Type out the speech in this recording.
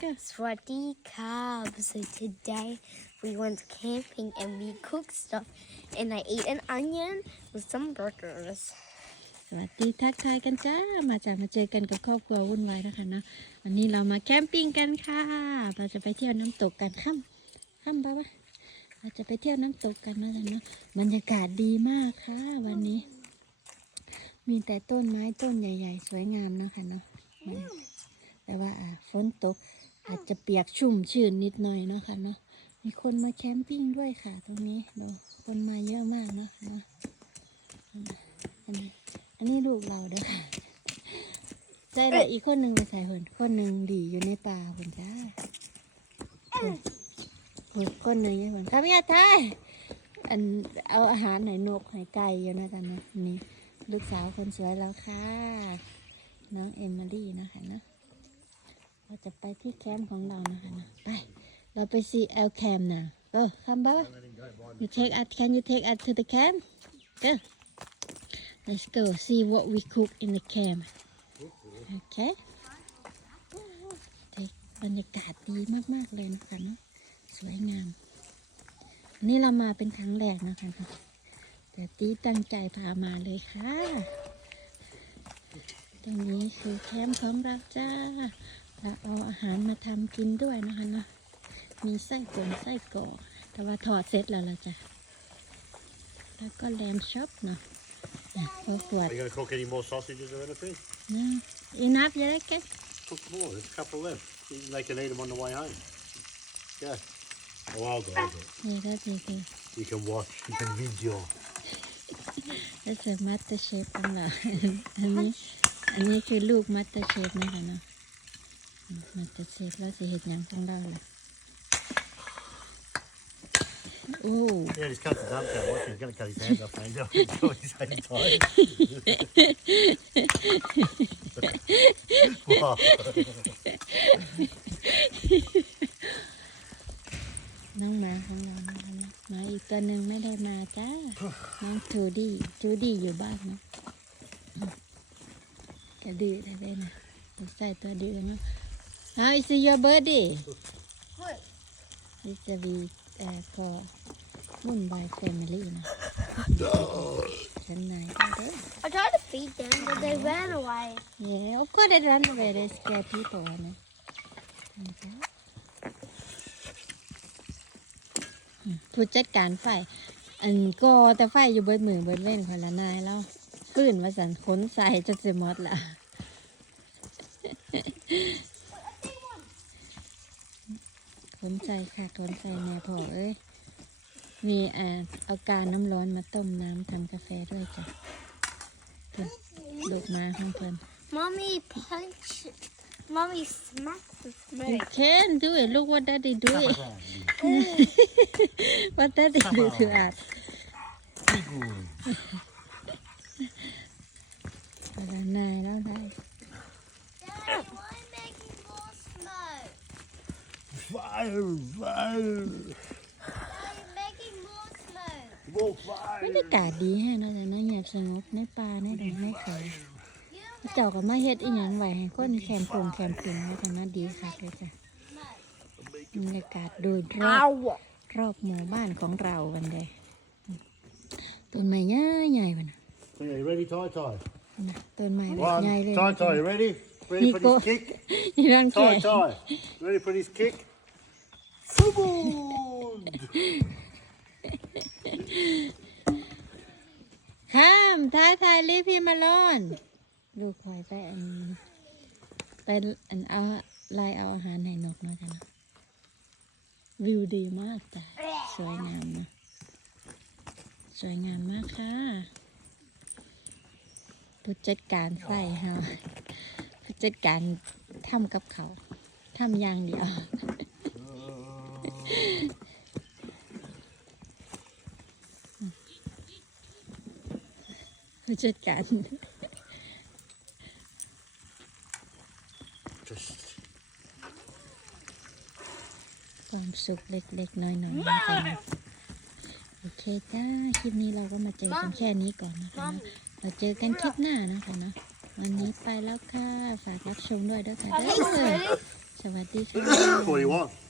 Swaddy Cobb. So today we went camping and we cooked stuff and I ate an onion with some burgers. สวัสดีทักทายกันจ้า มาจากมาเจอกันกับครอบครัววุ่นวายนะคะนะวันนี้เรามาแคมปิ้งกันค่ะ เราจะไปเที่ยวน้ำตกกันค่ำค่ำปะวะเราจะไปเที่ยวน้ำตกกันนะจ๊ะเนาะบรรยากาศดีมากค่ะ วันนี้ มีแต่ต้นไม้ต้นใหญ่ ๆ สวยงามนะคะเนาะแต่ว่าฝนตก อาจจะเปียกชุ่มชื้นนิดหน่อยเนาะค่ะเนาะมีคนมาแคมปิ้งด้วยค่ะ ตรงนี้ดูคนมาเยอะมากเนาะเนาะอันนี้อันนี้ลูกเราเด้อค่ะใช่แต่อีกคนหนึ่งไปใส่คนคนหนึ่งดีอยู่ในป่าคนจ้าคนคนคนหนึ่งยังคนข้ามีอาทายอันเอาอาหารไหนนกไหนไก่อยู่นะจ๊ะนะนนี้ลูกสาวคนสวยแล้วค่ะ น้องเอมิลี่นะคะเนาะ เราจะไปที่แคมป์ของเรานะคะนะไป เราไปซีเอลแคมป์นะก็คำบ้า you take us can you take us to the camp go Let's go see what we cook in the camp. Okay. บรรยากาศดีมาก ๆ เลยนะคะเนาะสวยงามอันนี้เรามาเป็นครั้งแรกนะคะเนาะแต่ตีตั้งใจพามาเลยค่ะ ตรงนี้คือแคมป์ของเราจ้า เราเอาอาหารมาทำกินด้วยนะคะเนาะมีไส้กลงไส้กรอกแต่ว่าถอดเสร็จแล้วละจ้ะแล้วก็แลมช็อปเนาะนะพอขวด Are you going to cook any more sausages or anything? No. Enough, you reckon? Cook more. There's a couple left. You- They can eat them on the way home. Yeah. Oh, I'll go. with it. Yeah, that's okay. You can watch. You can video. That's a master chef ของเรา อันนี้ อันนี้คือลูกมัตเตอร์เชฟนะคะเนาะ มัตเตอร์เชฟแล้วสิเห็ดหยังของเราล่ะโอ้ Yeah, just cut his arm down. Watch, he's going to cut his hands off. Mate. Do it at the same time. Wow. น้องหมาของเรานะคะเนาะหมาอีกตัวหนึ่งไม่ได้มาจ้า น้องจูดี้จูดี้อยู่บ้านเนาะอืมกระดือได้เลยนะใส่ตัวดื้อเนาะ How is your birthday What? It's a week uh, for วุ่นวาย family นะฉันนายก็ได้ I tried to feed them, but they ran away. Yeah, of course they run away. They scare people, né? Okay. อืมผู้จัดการไฟ อันก็แต่ไฟอยู่เบิดมือเบิดเล่นคนละนายแล้วฟื้นมาสันขนใส่จะเสมดละ ขนใส่ค่ะขนใส่แม่พอเอ้ย มีอ่าเอากาน้ำร้อนมาต้มน้ำทำกาแฟด้วยจ้ะเพิ่นลูกมาของเพิ่น Mommy punch. Mommy smacked the You snake. can do it. Look what daddy do it. what daddy do to us. อะไรนายแล้วได้ Fire! Fire! Why making more smoke? More บร fire! รยากาศดีแฮะเนาะแต่เนาะเงียบสงบในป่าในดงในเขาเจ้าก็มาเฮ็ดอีหยังไว้ให้คนแคมป์ปงแคมป์ปิงไว้แต่เนาะดีค่ะเลยจ้ะบรรยากาศโดยรอบ Ow! รอบหมู่บ้านของเราวันใดต้นไม้ใหญ่ใหญ่ๆวันน่ะ So, yeah, you ready, Ty Ty? นะต้นไม้แบบ One. ใหญ่เลย Ty Ty, you ready? Ready for Nico. this kick? นี่ร่างแก่ Ty Ty, ready for this kick? ข้ามท้ายทายรีพี่มาลอนลูกคอยไปอันไปอันเอาลายเอาอาหารให้นกเนาะจ้ะเนาะวิวดีมากจ้ะสวยงามนะสวยงามมากค่ะผู้จัดการใส่เฮาผู้จัดการทำกับเขาทำอย่างเดียว ผู้จัดการ Just ความสุขเล็กๆ น้อยๆนะคะนะโอเคจ้า คลิปนี้เราก็มาเจอกันแค่นี้ก่อนนะคะนะเราเจอกันคลิปหน้านะคะเนาะวันนี้ไปแล้วค่ะ ฝากรับชมด้วยด้วยค่ะ Are เด้ they อ ready? สวัสดีค่ะ